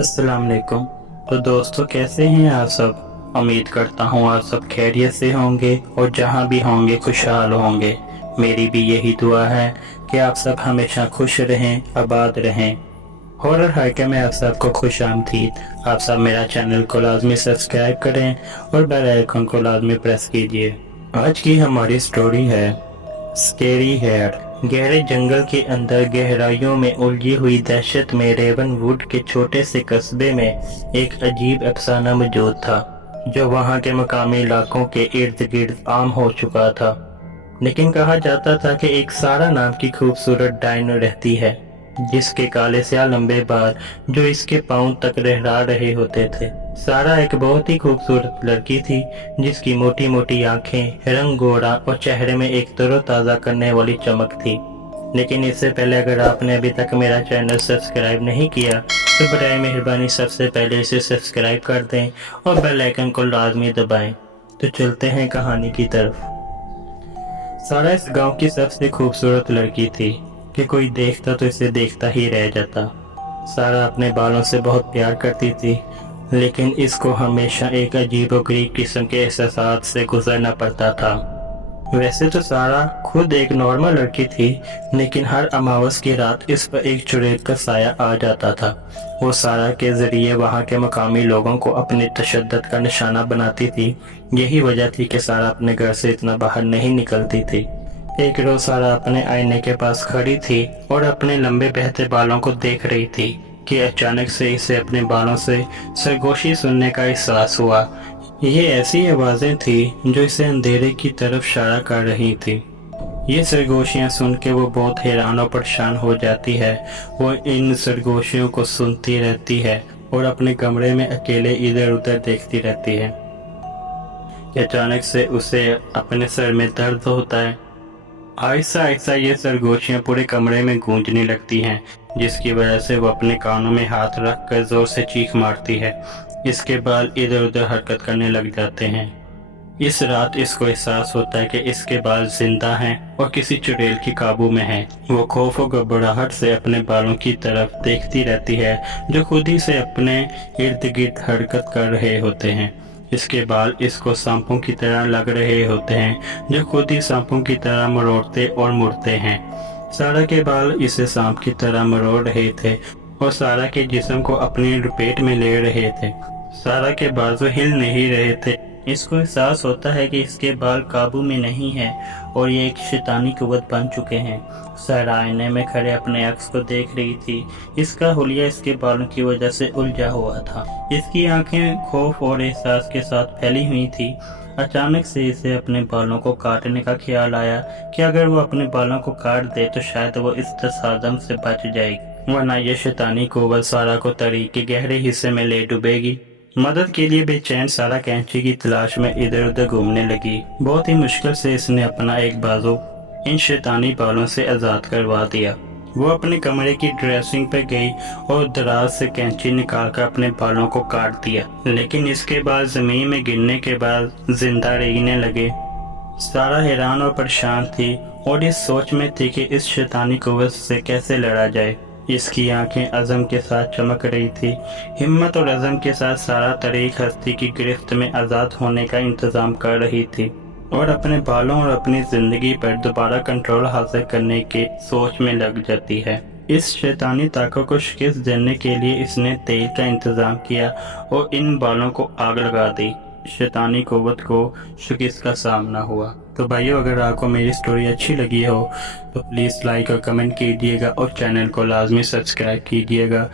अस्सलाम वालेकुम। तो दोस्तों, कैसे हैं आप सब? उम्मीद करता हूँ आप सब खैरियत से होंगे और जहाँ भी होंगे खुशहाल होंगे। मेरी भी यही दुआ है कि आप सब हमेशा खुश रहें, आबाद रहें। हॉरर हाइके में आप सबको खुश आमदीद। आप सब मेरा चैनल को लाजमी सब्सक्राइब करें और बेल आइकन को लाजमी प्रेस कीजिए। आज की हमारी स्टोरी है स्केरी हेयर। गहरे जंगल के अंदर गहराइयों में उलझी हुई दहशत में रेवनवुड के छोटे से कस्बे में एक अजीब अफसाना मौजूद था, जो वहां के मकामी इलाकों के इर्द गिर्द आम हो चुका था। लेकिन कहा जाता था कि एक सारा नाम की खूबसूरत डायनो रहती है, जिसके काले स्याह लंबे बाल जो इसके पांव तक लहरा रहे होते थे। सारा एक बहुत ही खूबसूरत लड़की थी, जिसकी मोटी मोटी आंखें, रंग गोरा और चेहरे में एक तरोताजा करने वाली चमक थी। लेकिन इससे पहले अगर आपने अभी तक मेरा चैनल सब्सक्राइब नहीं किया तो बराए मेहरबानी सबसे पहले इसे सब्सक्राइब कर दें और बेल आइकन को लाजमी दबाएं। तो चलते हैं कहानी की तरफ। सारा इस गांव की सबसे खूबसूरत लड़की थी कि कोई देखता तो इसे देखता ही रह जाता। सारा अपने बालों से बहुत प्यार करती थी, लेकिन इसको हमेशा एक अजीबोगरीब किस्म के एहसास से गुजरना पड़ता था। वैसे तो सारा खुद एक नॉर्मल लड़की थी, लेकिन हर अमावस की रात इस पर एक चुड़ैल का साया आ जाता था। वो सारा के जरिए वहाँ के मकामी लोगों को अपने तशद्दुद का निशाना बनाती थी। यही वजह थी कि सारा अपने घर से इतना बाहर नहीं निकलती थी। एक रोज सारा अपने आईने के पास खड़ी थी और अपने लंबे बहते बालों को देख रही थी कि अचानक से इसे अपने बालों से सरगोशी सुनने का एहसास हुआ। ये ऐसी आवाजें थी जो इसे अंधेरे की तरफ इशारा कर रही थी। ये सरगोशियां सुन के वो बहुत हैरान और परेशान हो जाती है। वो इन सरगोशियों को सुनती रहती है और अपने कमरे में अकेले इधर उधर देखती रहती है कि अचानक से उसे अपने सर में दर्द होता है। आहिस्ता आहिस्ता ये सरगोशियां पूरे कमरे में गूंजने लगती हैं, जिसकी वजह से वो अपने कानों में हाथ रख कर जोर से चीख मारती है। इसके बाल इधर उधर हरकत करने लग जाते हैं। इस रात इसको एहसास होता है कि इसके बाल जिंदा हैं और किसी चुड़ैल की काबू में हैं। वो खौफ और घबराहट से अपने बालों की तरफ देखती रहती है, जो खुद ही से अपने इर्द गिर्द हरकत कर रहे होते हैं। इसके बाल इसको सांपों की तरह लग रहे होते हैं, जो खुद ही सांपों की तरह मरोड़ते और मुड़ते हैं। सारा के बाल इसे सांप की तरह मरोड़ रहे थे और सारा के जिस्म को अपनी लपेट में ले रहे थे। सारा के बाजू हिल नहीं रहे थे। इसको एहसास होता है कि इसके बाल काबू में नहीं है और ये एक शैतानी कुव्वत बन चुके हैं। सारा आईने में खड़े अपने अक्स को देख रही थी। इसका हुलिया इसके बालों की वजह से उलझा हुआ था। इसकी आंखें खौफ और एहसास के साथ फैली हुई थी। अचानक से इसे अपने बालों को काटने का ख्याल आया कि अगर वो अपने बालों को काट दे तो शायद वो इस तसादम से बच जाएगी, वरना ये शैतानी कुव्वत सारा को तरी के गहरे हिस्से में ले डूबेगी। मदद के लिए बेचैन सारा कैंची की तलाश में इधर उधर घूमने लगी। बहुत ही मुश्किल से इसने अपना एक बाजू इन शैतानी बालों से आज़ाद करवा दिया। वो अपने कमरे की ड्रेसिंग पे गई और दराज से कैंची निकालकर अपने बालों को काट दिया, लेकिन इसके बाद जमीन में गिरने के बाद जिंदा रहने लगे। सारा हैरान और परेशान थी और इस सोच में थी कि इस शैतानी कुव्वत से कैसे लड़ा जाए। इसकी आंखें अज़म के साथ चमक रही थी। हिम्मत और अज़म के साथ सारा तरीक हस्ती की गिरफ्त में आज़ाद होने का इंतज़ाम कर रही थी और अपने बालों और अपनी ज़िंदगी पर दोबारा कंट्रोल हासिल करने की सोच में लग जाती है। इस शैतानी ताकत को शिकस्त देने के लिए इसने तेल का इंतज़ाम किया और इन बालों को आग लगा दी। शैतानी कुव्वत को शिकस्त का सामना हुआ। तो भाइयों, अगर आपको मेरी स्टोरी अच्छी लगी हो तो प्लीज़ लाइक और कमेंट कीजिएगा और चैनल को लाजमी सब्सक्राइब कीजिएगा